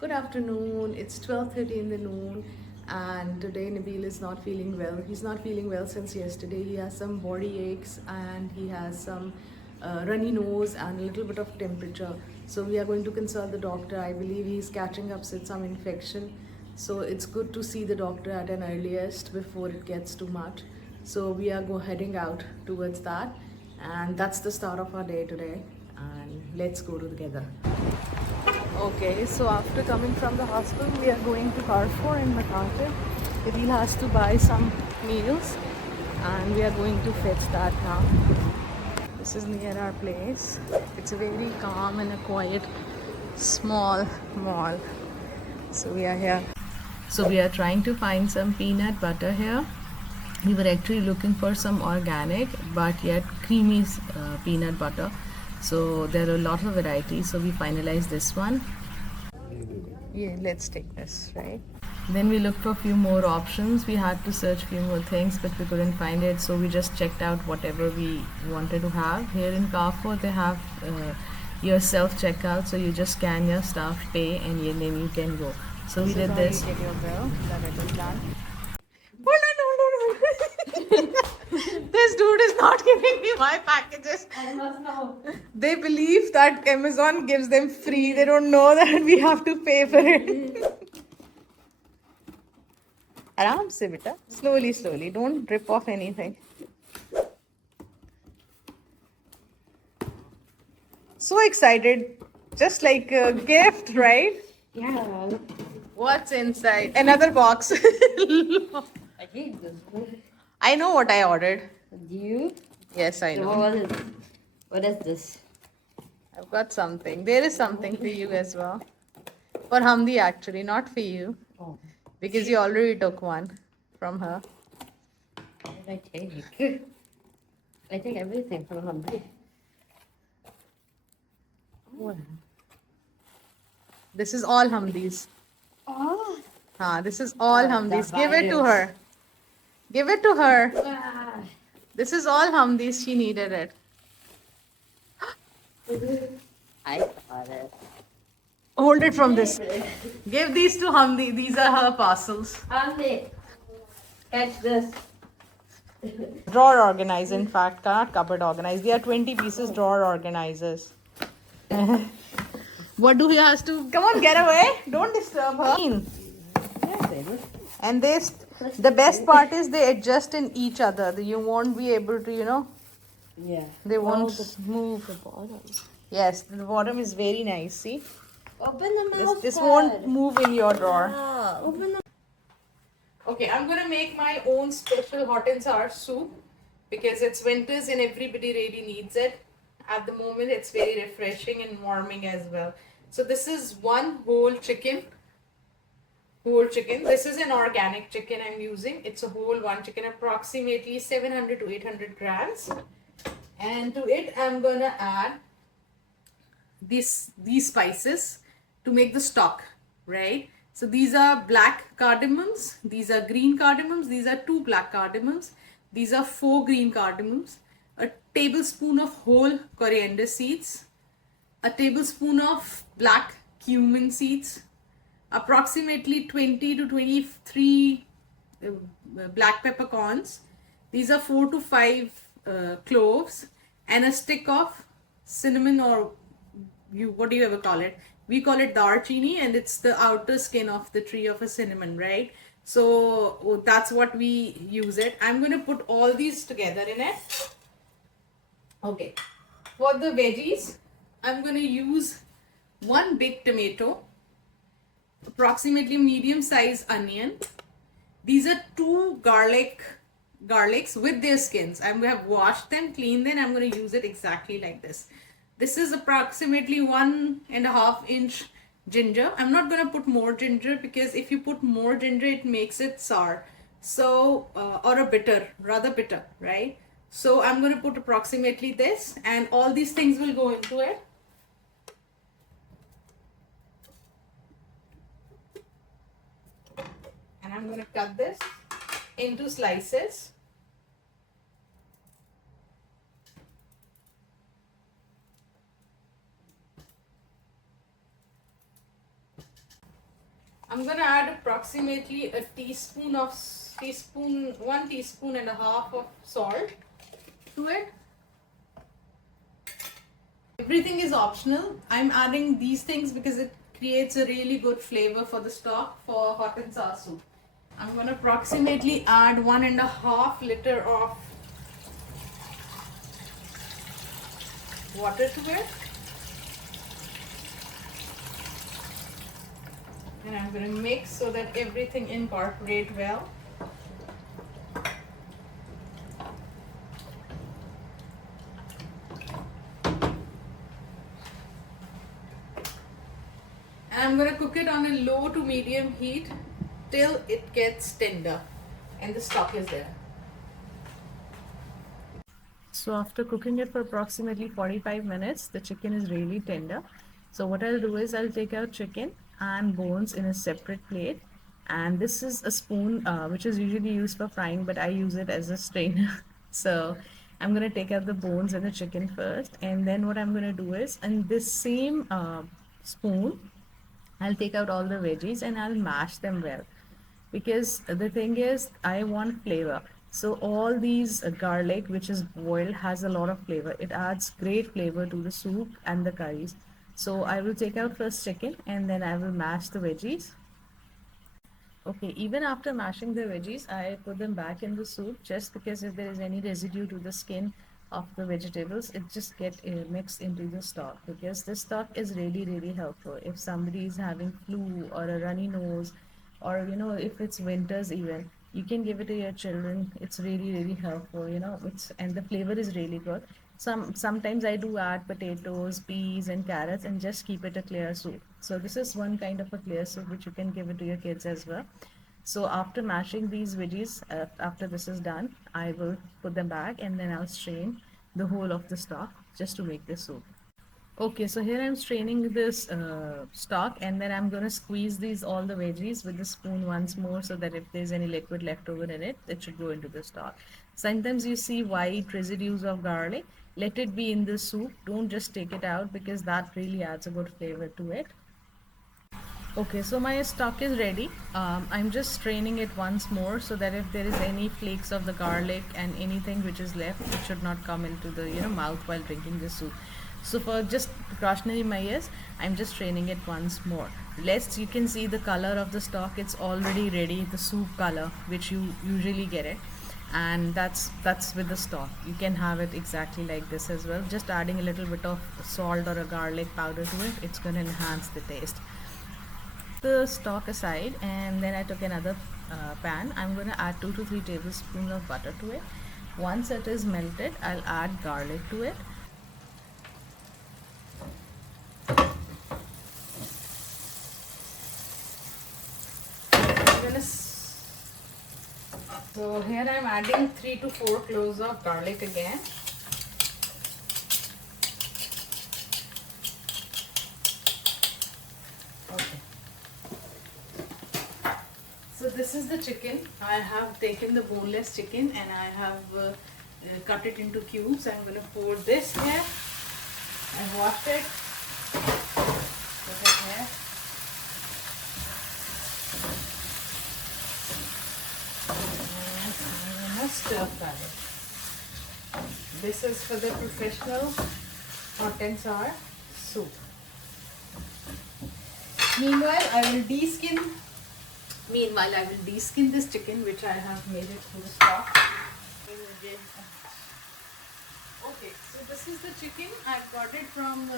Good afternoon. It's 12:30 in the noon, and today Nabil is not feeling well. He's not feeling well since yesterday. He has some body aches and he has some runny nose and a little bit of temperature. So we are going to consult the doctor. I believe he's catching up with some infection. So it's good to see the doctor at an earliest before it gets too much. So we are heading out towards that, and that's the start of our day today. And let's go together. Okay, so after coming from the hospital, we are going to Carrefour in Makati. Adil has to buy some meals and we are going to fetch that now. This is near our place. It's a very calm and a quiet, small mall. So we are here. So we are trying to find some peanut butter here. We were actually looking for some organic but yet creamy peanut butter. So there are a lot of varieties. So we finalized this one. Yeah, let's take this, right? Then we looked for a few more options. We had to search a few more things, but we couldn't find it. So we just checked out whatever we wanted to have. Here in Carrefour, they have your self checkout. So you just scan your stuff, pay, and then you can go. So we did this. You get your bill that it is done. Oh, no, no, no, no. This dude is not giving me my packages. I must know. They believe that Amazon gives them free. They don't know that we have to pay for it. आराम से बेटा, slowly slowly, don't rip off anything. So excited, just like a gift, right? Yeah. What's inside? Another box. I hate this one. I know what I ordered. Do you? Yes, I So know. what is it? What is this? I've got something. There is something for you as well. For Hamdi actually, not for you. Oh. Because you already took one from her. What did I take? I take everything from Humphrey. This is all Hamdi's. Oh. This is all The Hamdi's. Give it to virus. her. Give it to her. Ah. This is all Hamdi's. She needed it. I got it. Hold it from this. Give these to Hamdi. These are her parcels. Humphrey, catch this. Drawer organizer, in fact, not cupboard organizer. They are 20 pieces drawer organizers. What do he has to? Come on, get away! Don't disturb her. And the best part is they adjust in each other. You won't be able to, Yeah. they won't The move. bottom. Yes, the bottom is very nice. See, Open the mouth. this won't move in your drawer. Ah, open the. Okay, I'm gonna make my own special hot and sour soup because it's winters and everybody really needs it. At the moment, it's very refreshing and warming as well. So this is one whole chicken. This is an organic chicken I'm using. It's a whole one chicken, approximately 700 to 800 grams. And to it, I'm gonna add these spices to make the stock, right? So these are black cardamoms, these are green cardamoms, these are 2 black cardamoms, these are 4 green cardamoms, a tablespoon of whole coriander seeds, a tablespoon of black cumin seeds, approximately 20 to 23 black peppercorns. These are 4 to 5 cloves and a stick of cinnamon, or what do you ever call it? We call it darchini, and it's the outer skin of the tree of a cinnamon, right? So that's what we use it. I'm going to put all these together in it. Okay. For the veggies, I'm going to use 1 big tomato, approximately medium size onion. These are 2 garlics with their skins. I'm going to have washed them, cleaned them. I'm going to use it exactly like this. This is approximately 1.5 inch ginger. I'm not going to put more ginger because if you put more ginger, it makes it sour. So, or rather bitter, right? So I'm going to put approximately this, and all these things will go into it. And I'm going to cut this into slices. I'm gonna add approximately a teaspoon of 1.5 teaspoons of salt to it. Everything is optional. I'm adding these things because it creates a really good flavor for the stock for hot and sour soup. I'm gonna approximately add 1.5 liters of water to it. And I'm going to mix so that everything incorporate well. And I'm going to cook it on a low to medium heat till it gets tender and the stock is there. So after cooking it for approximately 45 minutes, the chicken is really tender. So what I'll do is I'll take out chicken and bones in a separate plate. And this is a spoon which is usually used for frying, but I use it as a strainer. So I'm going to take out the bones and the chicken first. And then what I'm going to do is in this same spoon, I'll take out all the veggies and I'll mash them well, because the thing is I want flavor. So all these garlic which is boiled has a lot of flavor. It adds great flavor to the soup and the curries. So I will take out first chicken and then I will mash the veggies. Okay, even after mashing the veggies, I put them back in the soup just because if there is any residue to the skin of the vegetables, it just get mixed into the stock, because this stock is really, really helpful. If somebody is having flu or a runny nose, or if it's winters even, you can give it to your children. It's really, really helpful, and the flavor is really good. Sometimes I do add potatoes, peas, and carrots, and just keep it a clear soup. So this is one kind of a clear soup which you can give it to your kids as well. So after mashing these veggies, after this is done, I will put them back and then I'll strain the whole of the stock just to make this soup. Okay, so here I'm straining this stock, and then I'm gonna squeeze these all the veggies with the spoon once more, so that if there's any liquid left over in it, it should go into the stock. Sometimes you see white residues of garlic. Let it be in the soup. Don't just take it out, because that really adds a good flavor to it. Okay, so my stock is ready. I'm just straining it once more, so that if there is any flakes of the garlic and anything which is left, it should not come into the mouth while drinking the soup. So for just precautionary measures, I'm just straining it once more. Lest you can see the color of the stock, it's already ready, the soup color which you usually get it, and that's with the stock. You can have it exactly like this as well. Just adding a little bit of salt or a garlic powder to it, it's going to enhance the taste. The stock aside, and then I took another pan. I'm going to add 2 to 3 tablespoons of butter to it. Once it is melted, I'll add garlic to it. So here I'm adding 3 to 4 cloves of garlic again. Okay. So this is the chicken. I have taken the boneless chicken and I have cut it into cubes. I'm going to pour this here and wash it. Put it here. Stir fry it. This is for the professional hot and sour soup. Meanwhile, I will de-skin this chicken, which I have made it through the stock. Okay, so this is the chicken. I got it from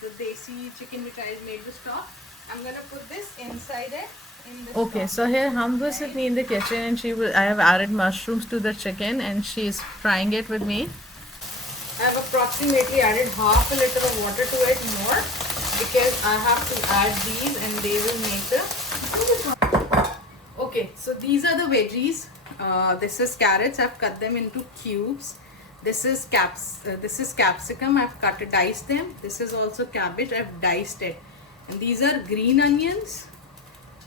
the desi chicken which I made the stock. I'm gonna put this inside it. Okay, so here Hamza is with me in the kitchen, and I have added mushrooms to the chicken and she is frying it with me. I have approximately added half a liter of water to it more, because I have to add these and they will make the... Okay, so these are the veggies. This is carrots. I've cut them into cubes. This is capsicum. I've diced them. This is also cabbage. I've diced it. And these are green onions,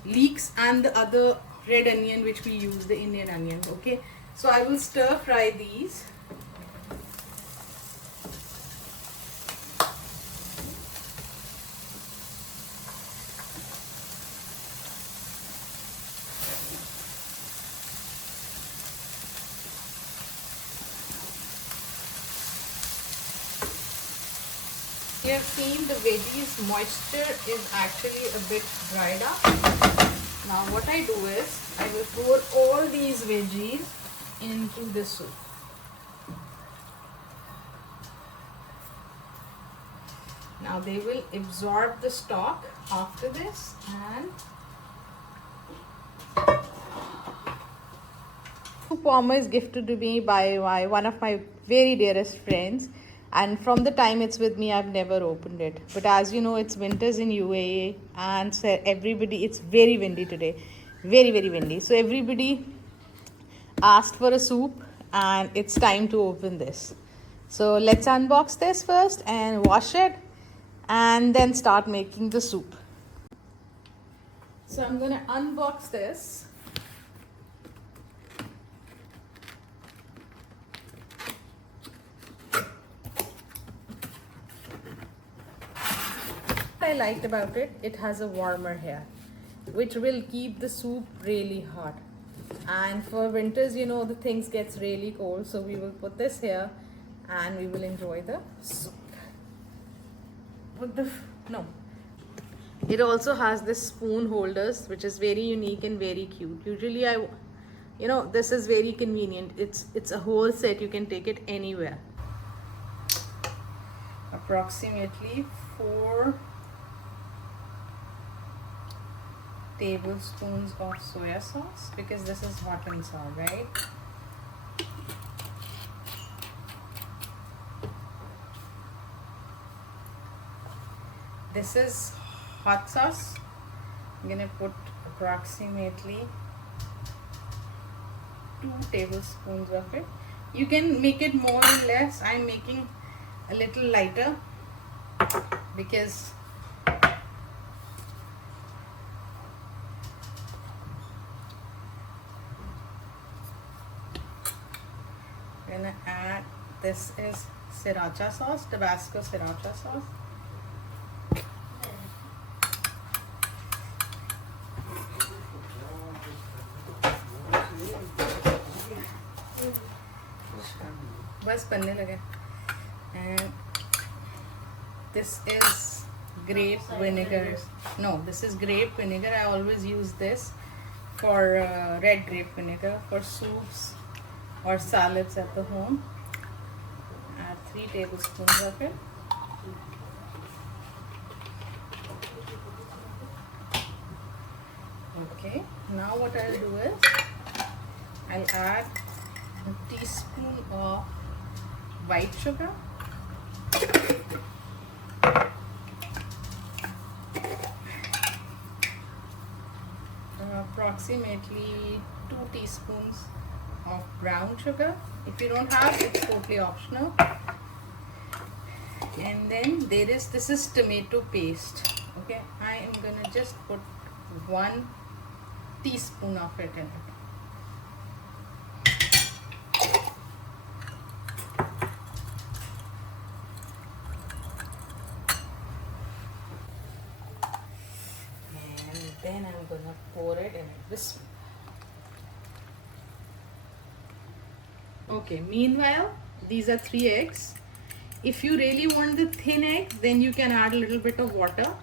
leeks, and the other red onion which we use, the Indian onion. Okay, so I will stir fry these. You have seen the veggies moisture is actually a bit dried up. Now what I do is I will pour all these veggies into the soup. Now they will absorb the stock after this, and Warmer is gifted to me by one of my very dearest friends, and from the time it's with me I've never opened it. But as you know, it's winters in UAE, and so everybody, it's very windy today, very windy, so everybody asked for a soup and it's time to open this. So let's unbox this first and wash it and then start making the soup. So I'm gonna unbox this. What I liked about it, it has a warmer here, which will keep the soup really hot. And for winters, you know, the things gets really cold, so we will put this here and we will enjoy the soup. It also has this spoon holders, which is very unique and very cute. Usually this is very convenient. It's a whole set, you can take it anywhere. Approximately 4 tablespoons of soya sauce, because this is hot and sour, right? This is hot sauce. I'm gonna put approximately 2 tablespoons of it. You can make it more or less. I'm making a little lighter because I'm gonna add, this is sriracha sauce, Tabasco sriracha sauce. बस बनने लगे. And this is grape vinegar. No, this is grape vinegar. I always use this for red grape vinegar for soups or salads at the home. Add 3 tablespoons of it. Okay, now what I'll do is I'll add a teaspoon of white sugar, approximately 2 teaspoons of brown sugar. If you don't have, it's totally optional. And then this is tomato paste. Okay, I am gonna just put 1 teaspoon of it in it. Then I'm gonna pour it in this. Okay, meanwhile, these are 3 eggs. If you really want the thin egg, then you can add a little bit of water.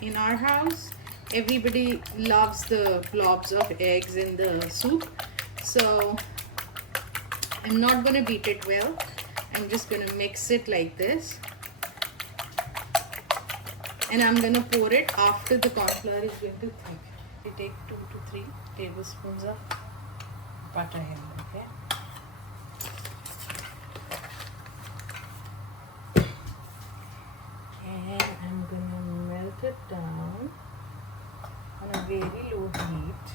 In our house, everybody loves the blobs of eggs in the soup. So I'm not gonna beat it well. I'm just gonna mix it like this. And I'm gonna pour it after the corn flour is going to thick. We take 2 to 3 tablespoons of butter here, okay? And I'm gonna melt it down on a very low heat.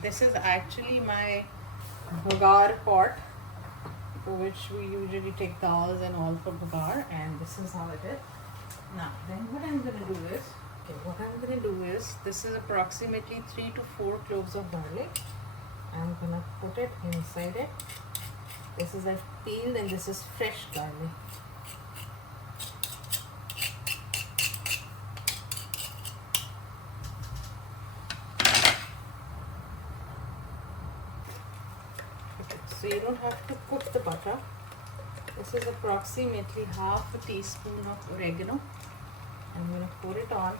This is actually my bagar pot, for which we usually take dals and all for bagar, and this is how it is. Now, then what I'm going to do is, this is approximately 3 to 4 cloves of garlic. I'm going to put it inside it. This is a peeled and this is fresh garlic. Okay, so you don't have to cook the butter. This is approximately half a teaspoon of oregano. I'm going to pour it on.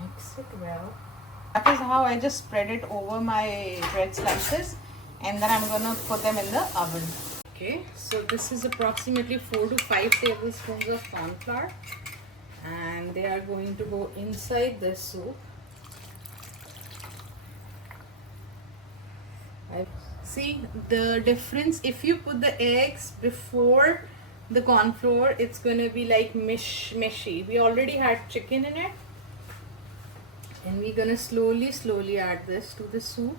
Mix it well. That is how I just spread it over my bread slices, and then I'm gonna put them in the oven. Okay, so this is approximately 4 to 5 tablespoons of corn flour, and they are going to go inside this soup. See the difference. If you put the eggs before the corn flour, it's going to be like mushy. We already had chicken in it, and we're going to slowly add this to the soup.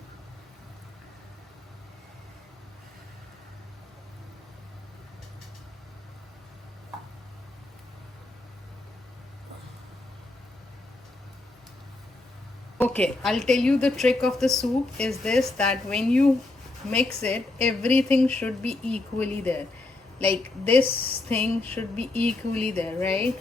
Okay, I'll tell you the trick of the soup is this, that when you mix it, everything should be equally there. Like this thing should be equally there, right?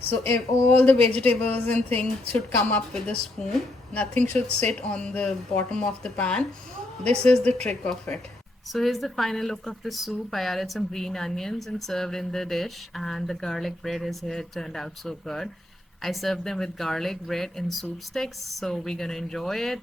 So if all the vegetables and things should come up with the spoon. Nothing should sit on the bottom of the pan. This is the trick of it. So here's the final look of the soup. I added some green onions and served in the dish, and the garlic bread is here. It turned out so good. I served them with garlic bread in soup sticks, so we're gonna enjoy it.